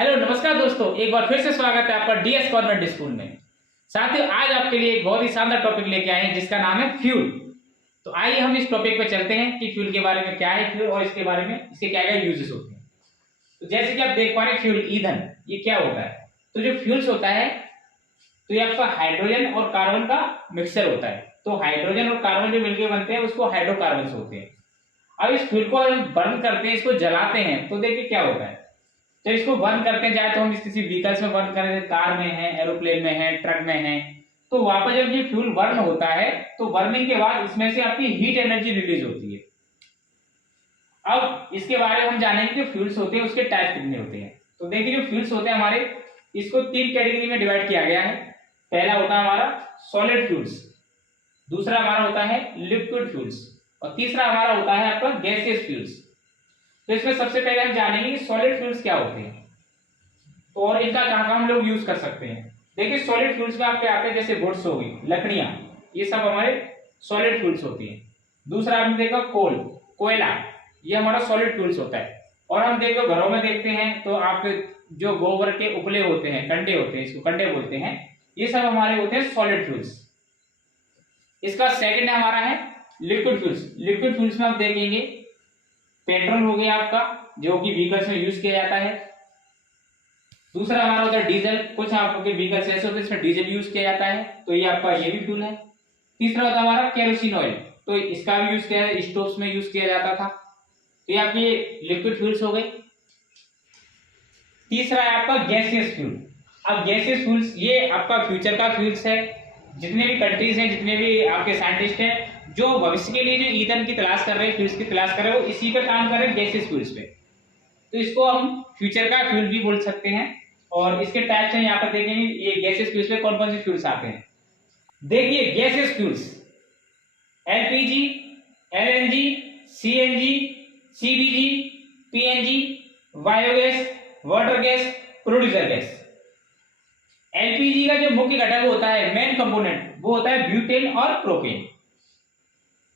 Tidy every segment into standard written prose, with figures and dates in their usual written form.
Hello नमस्कार दोस्तों, एक बार फिर से स्वागत है आपका डीएस कॉन्वेंट स्कूल में। साथियों, आज आपके लिए एक बहुत ही शानदार टॉपिक लेके आए हैं जिसका नाम है फ्यूल। तो आइए हम इस टॉपिक पे चलते हैं कि फ्यूल के बारे में क्या है फ्यूल और इसके बारे में इसके क्या क्या यूजेस होते हैं। तो जैसे कि आप देख पा रहे हैं फ्यूल ईंधन ये क्या होता है। तो जो फ्यूल्स होता है तो ये आपका हाइड्रोजन और कार्बन का मिक्सचर होता है। तो हाइड्रोजन और कार्बन जो मिलकर बनते हैं उसको हाइड्रोकार्बन होते हैं। अब इस फ्यूल को हम बर्न करते हैं, इसको जलाते हैं तो देखिए क्या होता है। तो इसको बर्न करते हैं, चाहे तो हम किसी व्हीकल्स में बर्न करें, कार में है, एरोप्लेन में है, ट्रक में है। तो वहां पर जब ये फ्यूल बर्न होता है तो बर्निंग के बाद इसमें से आपकी हीट एनर्जी रिलीज होती है। अब इसके बारे में हम जानेंगे जो फ्यूल्स होते हैं उसके टाइप कितने होते हैं। तो देखिए जो फ्यूल्स होते हैं हमारे, इसको 3 कैटेगरी में डिवाइड किया गया है। पहला होता है हमारा सॉलिड फ्यूल्स, दूसरा हमारा होता है लिक्विड फ्यूल्स और तीसरा हमारा होता है आपका गैसियस फ्यूल्स। तो इसमें सबसे पहले हम जानेंगे कि सॉलिड फ्यूल्स क्या होते हैं तो और इनका कहां कहां हम लोग यूज कर सकते हैं। देखिए सॉलिड फ्यूल्स में आपके आते हैं जैसे वुड्स हो गई, लकड़ियां, ये सब हमारे सॉलिड फ्यूल्स होती हैं। दूसरा आपने देखा कोल, कोयला, ये हमारा सॉलिड फ्यूल्स होता है। और हम देखो घरों में देखते हैं तो आप जो गोबर के उपले होते हैं, कंडे होते हैं, इसको कंडे बोलते हैं, ये सब हमारे होते हैं सॉलिड फ्यूल्स। इसका सेकंड हमारा है लिक्विड फ्यूल्स। लिक्विड फ्यूल्स में आप देखेंगे पेट्रोल हो गया आपका जो कि व्हीकल्स में यूज किया जाता है। दूसरा हमारा होता है डीजल, कुछ आपके व्हीकल्स ऐसे होते हैं इसमें डीजल यूज किया जाता है, तो ये आपका ये भी फ्यूल है। तीसरा होता है हमारा केरोसिन ऑयल, तो इसका भी यूज किया है, स्टोव्स में यूज किया जाता था। तो ये आपके लिक्विड फ्यूल्स हो गए। तीसरा है आपका गैसियस फ्यूल। अब गैसियस फ्यूल्स ये आपका फ्यूचर का फ्यूल्स है। जितने भी कंट्रीज हैं, जितने भी आपके साइंटिस्ट हैं जो भविष्य के लिए जो ईंधन की तलाश कर रहे हैं, फ्यूल्स की तलाश कर रहे हैं, वो इसी पे काम कर रहे हैं, गैसियस फ्यूल्स पे। तो इसको हम फ्यूचर का फ्यूल भी बोल सकते हैं। और इसके टाइप्स हैं, यहाँ पर देखेंगे ये गैसियस फ्यूल्स में कौन कौन से फ्यूल्स आते हैं। देखिए gaseous fuels LPG, LNG, CNG, CBG, PNG, biogas, water gas, producer gas. LPG का जो मुख्य घटक होता है, मेन कंपोनेंट, वो होता है ब्यूटेन और propane.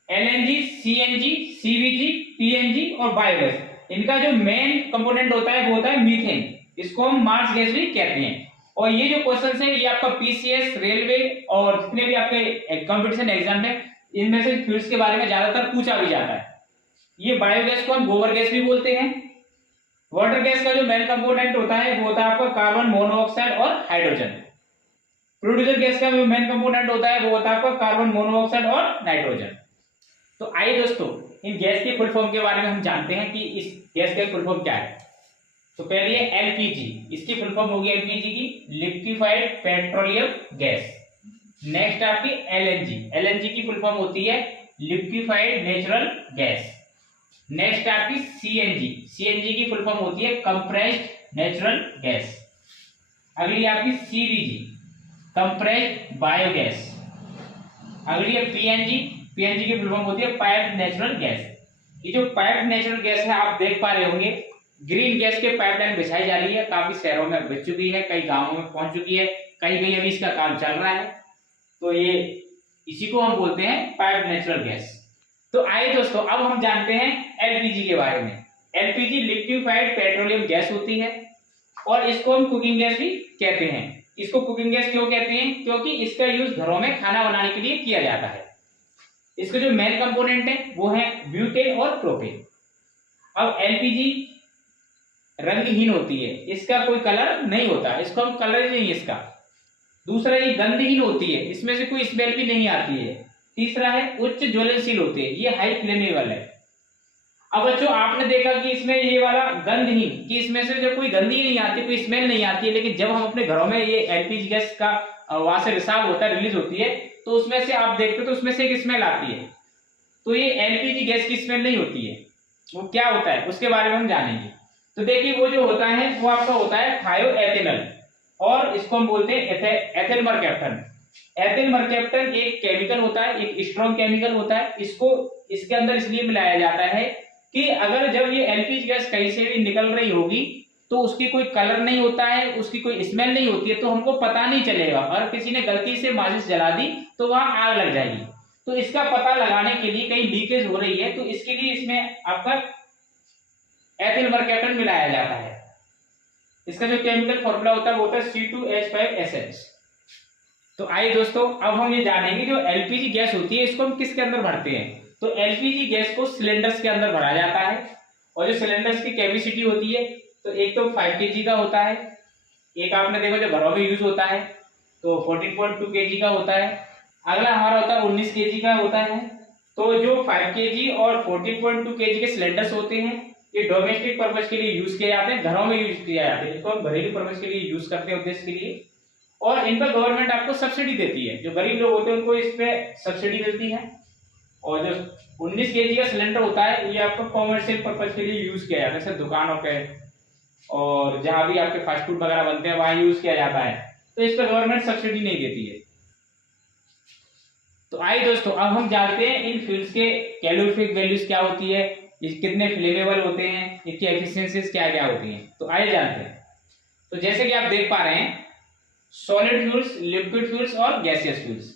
LNG, CNG, CBG, PNG और बायोगैस, इनका जो मेन कंपोनेंट होता है वो होता है मीथेन, इसको हम मार्स गैस भी कहते हैं। और ये जो क्वेश्चंस है ये आपका पीसीएस, रेलवे और जितने भी आपके कंपटीशन एग्जाम है इनमें से फ्यूल्स के बारे में ज्यादातर पूछा भी जाता है। ये बायोगैस को हम गोबर गैस भी बोलते हैं। वाटर गैस का जो मेन कंपोनेंट होता है वो होता है आपका कार्बन मोनोऑक्साइड और हाइड्रोजन। प्रोड्यूसर गैस का जो मेन कंपोनेंट होता है वो होता है आपका कार्बन मोनोऑक्साइड और नाइट्रोजन। तो आइए दोस्तों इन गैस की फुल फॉर्म के बारे में हम जानते हैं कि इस गैस का फुल फॉर्म क्या है। तो पहले है एलपीजी, इसकी फुल फॉर्म होगी एलपीजी की लिक्विफाइड पेट्रोलियम गैस। नेक्स्ट आपकी एलएनजी, एलएनजी की फुल फॉर्म होती है लिक्विफाइड नेचुरल गैस। नेक्स्ट आपकी सीएनजी, सीएनजी की फुल फॉर्म होती है कंप्रेस्ड नेचुरल गैस। अगली आपकी सीबीजी, कंप्रेस्ड बायोगैस। अगली है पीएनजी, पीएनजी की फुल फॉर्म होती है पाइप्ड नेचुरल गैस। ये जो पाइप्ड नेचुरल गैस है आप देख पा रहे होंगे, ग्रीन गैस के पाइपलाइन बिछाई जा रही है, काफी शहरों में बिछ चुकी है, कई गांवों में पहुंच चुकी है, कहीं कहीं अभी इसका काम चल रहा है। तो ये इसी को हम बोलते हैं पाइप्ड नेचुरल गैस। तो आइए दोस्तों अब हम जानते हैं एलपीजी के बारे में। एलपीजी लिक्विफाइड पेट्रोलियम गैस होती है और इसको हम कुकिंग गैस भी कहते हैं। इसको कुकिंग गैस क्यों कहते हैं? क्योंकि इसका यूज घरों में खाना बनाने के लिए किया जाता है। इसके जो मेन कंपोनेंट है वो है ब्यूटेन और प्रोपेन। अब एलपीजी रंगहीन होती है, इसका कोई कलर नहीं होता, इसको हम कलर ही नहीं है इसका। दूसरा ये गंधहीन होती है, इसमें से कोई स्मेल भी नहीं आती है। तीसरा है उच्च ज्वलनशील होती है, ये हाई फ्लेमेबल है। अब बच्चों आपने देखा कि इसमें ये वाला गंधहीन, कि इसमें से जब कोई गंध ही नहीं आती, कोई स्मेल नहीं आती है, लेकिन जब हम अपने घरों में ये एलपीजी गैस का वहां से रिसाव होता है, रिलीज होती है, तो उसमें से आप देखते हो तो उसमें से एक स्मेल आती है। तो ये एलपीजी गैस की स्मेल नहीं होती है। वो क्या होता है उसके बारे में हम जानेंगे। तो देखिए वो जो होता है वो आपका होता है थायोएथेनॉल और इसको हम बोलते हैं एथिल मरकैप्टन। एथिल मरकैप्टन एक केमिकल होता है, एक स्ट्रॉन्ग केमिकल होता है। इसको इसके अंदर इसलिए मिलाया जाता है कि अगर जब ये एलपीजी गैस कहीं से भी निकल रही होगी तो उसकी कोई कलर नहीं होता है, उसकी कोई स्मेल नहीं होती है, तो हमको पता नहीं चलेगा। और किसी ने गलती से माचिस जला दी तो वहां आग लग जाएगी। तो इसका पता लगाने के लिए कहीं लीकेज हो रही है तो इसके लिए इसमें आपका एथिल मरकैप्टन मिलाया जाता है। इसका जो केमिकल फॉर्मूला होता है वो होता है C2H5SH। तो आइए दोस्तों, अब हम ये जानेंगे जो एलपीजी गैस होती है इसको हम किसके अंदर भरते हैं। तो एलपीजी गैस को सिलेंडर्स के अंदर भरा जाता है, और जो सिलेंडर्स की कैपेसिटी होती है तो एक तो 5 kg का होता है, एक आपने देखो जो घरों में यूज होता है तो 14.2 kg का होता है, अगला हमारा होता है 19 kg का होता है। तो जो 5 kg और 14.2 kg के सिलेंडर्स होते हैं ये डोमेस्टिक पर्पज के लिए यूज किए जाते हैं, घरों में यूज किया जाते हैं, इसको हम घरेलू पर्पज के लिए यूज करते हैं उद्देश्य के लिए। और इन पर गवर्नमेंट आपको सब्सिडी देती है, जो गरीब लोग होते हैं उनको इस पे सब्सिडी मिलती है। और जो 19 kg का सिलेंडर होता है ये आपको कॉमर्शियल पर्पज के लिए यूज किया जाता है, जैसे दुकानों पे और जहां भी आपके फास्ट फूड वगैरह बनते हैं वहां यूज किया जाता है, तो इस पर गवर्नमेंट सब्सिडी नहीं देती है। तो आइए दोस्तों, अब हम जानते हैं इन फ्यूल्स के कैलोरीफिक वैल्यूज क्या होती है, ये कितने फ्लेमेबल होते हैं, इनकी एफिशिएंसीज क्या क्या होती हैं। तो आइए जानते हैं। तो जैसे कि आप देख पा रहे हैं सॉलिड फ्यूल्स, लिक्विड फ्यूल्स और गैसियस फ्यूल्स।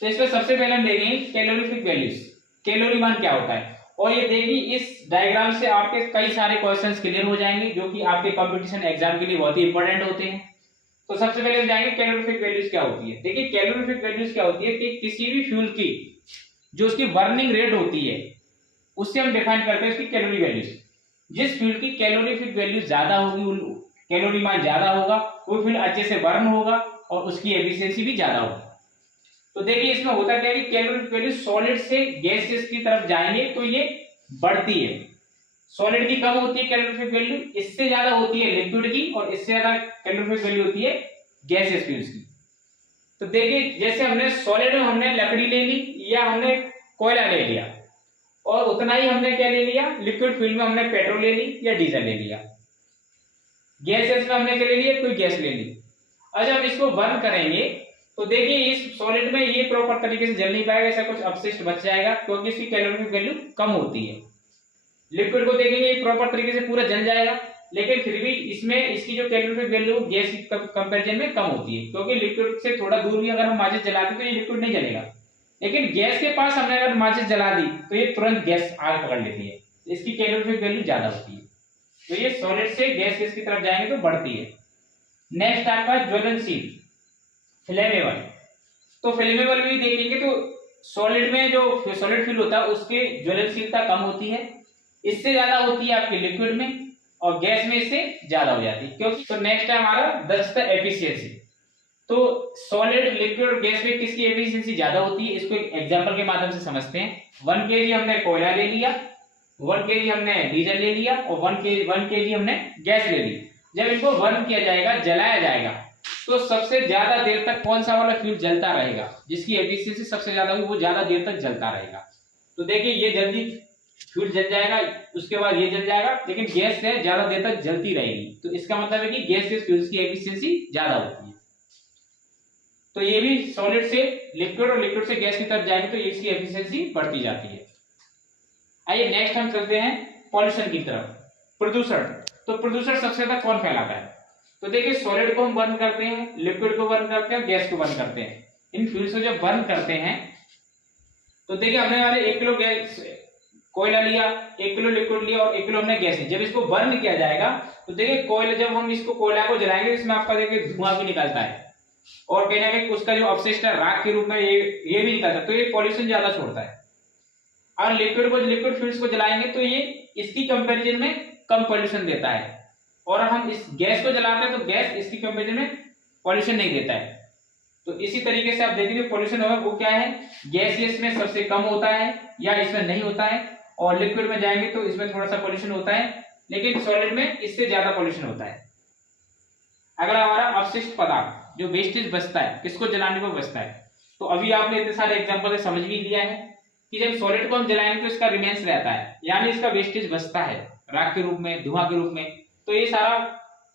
तो इसमें सबसे पहले हम देखेंगे कैलोरीफिक वैल्यूज, कैलोरी मान क्या होता है। और ये देखिए इस डायग्राम से आपके कई सारे क्वेश्चंस क्लियर हो जाएंगे जो कि आपके कंपटीशन एग्जाम के लिए बहुत ही इंपॉर्टेंट होते हैं। तो सबसे पहले हम जाएंगे कैलोरीफिक वैल्यूज क्या होती है। देखिए कैलोरीफिक वैल्यूज क्या होती है कि किसी भी फ्यूल की जो उसकी बर्निंग रेट होती है उससे हम डिफाइन करते हैं उसकी कैलोरी वैल्यूज। जिस फ्यूल की कैलोरीफिक वैल्यू ज्यादा होगी, कैलोरी मान ज्यादा होगा, वो फ्यूल अच्छे से बर्न होगा और उसकी एफिशिएंसी भी ज्यादा होगी। तो देखिए इसमें होता क्या है कि कैलोरीफिक वैल्यू सॉलिड से गैसेस की तरफ जाएंगे तो ये बढ़ती है, सॉलिड की कम होती है कैलोरीफिक वैल्यू, इससे ज्यादा होती है लिक्विड की, और इससे ज्यादा कैलोरीफिक वैल्यू होती है गैसियस फ्यूल्स की। तो देखिए जैसे हमने सॉलिड में हमने लकड़ी ले ली या हमने कोयला ले लिया, और उतना ही हमने क्या ले लिया, लिक्विड फ्यूल में हमने पेट्रोल ले ली या डीजल ले लिया, गैसेस में हमने क्या ले लिया, कोई गैस ले ली। अब जब इसको बर्न करेंगे तो देखिए इस सॉलिड में ये प्रॉपर तरीके से जल नहीं पाएगा, ऐसा कुछ अपशिष्ट बच जाएगा क्योंकि इसकी कैलोरीफिक वैल्यू कम होती है। लिक्विड को देखेंगे ये प्रॉपर तरीके से पूरा जल जाएगा, लेकिन फिर भी इसमें इसकी जो कैलोरीफिक वैल्यू गैस की कंपैरिजन में कम होती है, क्योंकि लिक्विड से थोड़ा दूर भी अगर हम माचिस जलाते तो ये लिक्विड नहीं जलेगा, लेकिन गैस के पास हमने अगर माचिस जला दी तो ये तुरंत गैस आग पकड़ लेती है, इसकी कैलोरीफिक वैल्यू ज्यादा होती है। तो ये सॉलिड से गैस की तरफ जाएंगे तो बढ़ती है। नेक्स्ट आपका ज्वलनशील, फ्लेमेबल। तो फ्लेमेबल भी देखेंगे तो सॉलिड में जो सॉलिड फ्यूल होता है उसकी ज्वलनशीलता कम होती है, इससे ज्यादा होती है आपके लिक्विड में, और गैस में इससे ज्यादा हो जाती है क्योंकि। तो नेक्स्ट है हमारा दस्त एफिशिएंसी। तो सॉलिड, लिक्विड और गैस में किसकी एफिशिएंसी ज्यादा होती है, इसको एक एग्जांपल के माध्यम से समझते हैं। 1 kg हमने कोयला ले लिया, 1 kg हमने डीजल ले लिया और 1 kg हमने गैस ले ली। जब इनको बर्न किया जाएगा, जलाया जाएगा, तो सबसे ज्यादा देर तक कौन सा वाला फ्यूल जलता रहेगा, जिसकी एफिशिएंसी सबसे ज्यादा होगी वो ज्यादा देर तक जलता रहेगा। तो देखिए ये जल्दी फ्यूल जल जाएगा, उसके बाद ये जल जाएगा, लेकिन गैस से ज्यादा देर तक जलती रहेगी। तो इसका मतलब है कि गैस के फ्यूल्स की एफिशिएंसी ज्यादा होती है। तो ये भी सॉलिड से लिक्विड और लिक्विड से गैस की तरफ जाएंगे तो इसकी एफिशिएंसी बढ़ती जाती है। आइए नेक्स्ट हम चलते हैं पॉल्यूशन की तरफ, प्रदूषण। तो प्रदूषण सबसे ज्यादा कौन फैलाता है। तो देखिए सॉलिड को हम बर्न करते हैं, लिक्विड को बर्न करते हैं, गैस को बर्न करते हैं। इन फ्यूल्स को जब बर्न करते हैं तो देखिए हमने वाले 1 किलो गैस कोयला लिया, 1 किलो लिक्विड लिया और 1 किलो हमने गैस ली। जब इसको बर्न किया जाएगा तो देखिए कोयला, जब हम इसको कोयला को जलाएंगे इसमें आपका देखिए धुआं भी निकलता है, और कहीं ना कहीं उसका जो अपशिष्ट है राख के रूप में ये भी निकलता है, तो ये पॉल्यूशन ज्यादा छोड़ता है। और लिक्विड फ्यूल्स को जलाएंगे तो ये इसकी कंपैरिजन में कम पॉल्यूशन देता है, और हम इस गैस को जलाते हैं तो गैस इसकी कंपैरिजन में पॉल्यूशन नहीं देता है। तो इसी तरीके से आप देखेंगे पॉल्यूशन होगा वो क्या है, गैसियस में सबसे कम होता है या इसमें नहीं होता है, और लिक्विड में जाएंगे तो इसमें थोड़ा सा पॉल्यूशन होता है, लेकिन सॉलिड में इससे ज्यादा पॉल्यूशन होता है। अगला हमारा अपशिष्ट पदार्थ, जो वेस्टेज बचता है, किसको जलाने को बचता है। तो अभी आपने इतने सारे एग्जांपल से समझ भी लिया है कि जब सॉलिड को हम जलाएंगे तो इसका रिमेन्स रहता है, यानी इसका वेस्टेज बचता है राख के रूप में, धुआं के रूप में, तो ये सारा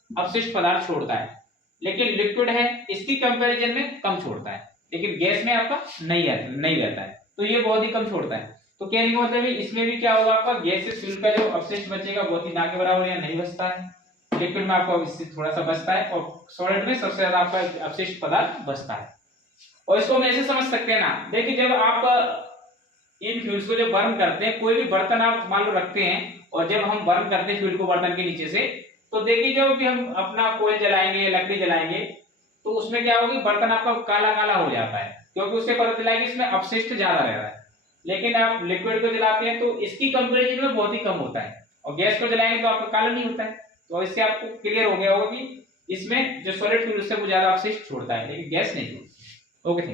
अपशिष्ट पदार्थ छोड़ता है। लेकिन लिक्विड है इसकी कंपैरिजन में कम छोड़ता है, लेकिन गैस में आपका नहीं रहता है, तो ये बहुत ही कम छोड़ता है। तो कहने का मतलब इसमें भी क्या होगा, आपका गैस फ्यूल का जो अपशिष्ट बचेगा बहुत ही ना के बराबर या नहीं बचता है, लिक्विड में आपको इससे थोड़ा सा बचता है, और सॉलिड में सबसे ज्यादा आपका अपशिष्ट पदार्थ बचता है। और इसको हम ऐसे समझ सकते हैं ना, देखिए जब आप इन फ्यूल्स को जब बर्न करते हैं, कोई भी बर्तन आप मान लो रखते हैं, और जब हम बर्न करते हैं फ्यूल को बर्तन के नीचे से, तो देखिए जब भी हम अपना कोयल जलाएंगे, लकड़ी जलाएंगे, तो उसमें क्या होगी, बर्तन आपका काला काला हो जाता है, क्योंकि उससे पता चला कि इसमें अपशिष्ट ज्यादा रह रहा है। लेकिन आप लिक्विड को जलाते हैं तो इसकी कंपेरिजन में बहुत ही कम होता है, और गैस को जलाएंगे तो आपका काला नहीं होता है। तो इससे आपको क्लियर हो गया होगा कि इसमें जो सॉलिड फ्यूल उससे वो ज्यादा अपशिष्ट छोड़ता है, लेकिन गैस नहीं छोड़ती। ओके।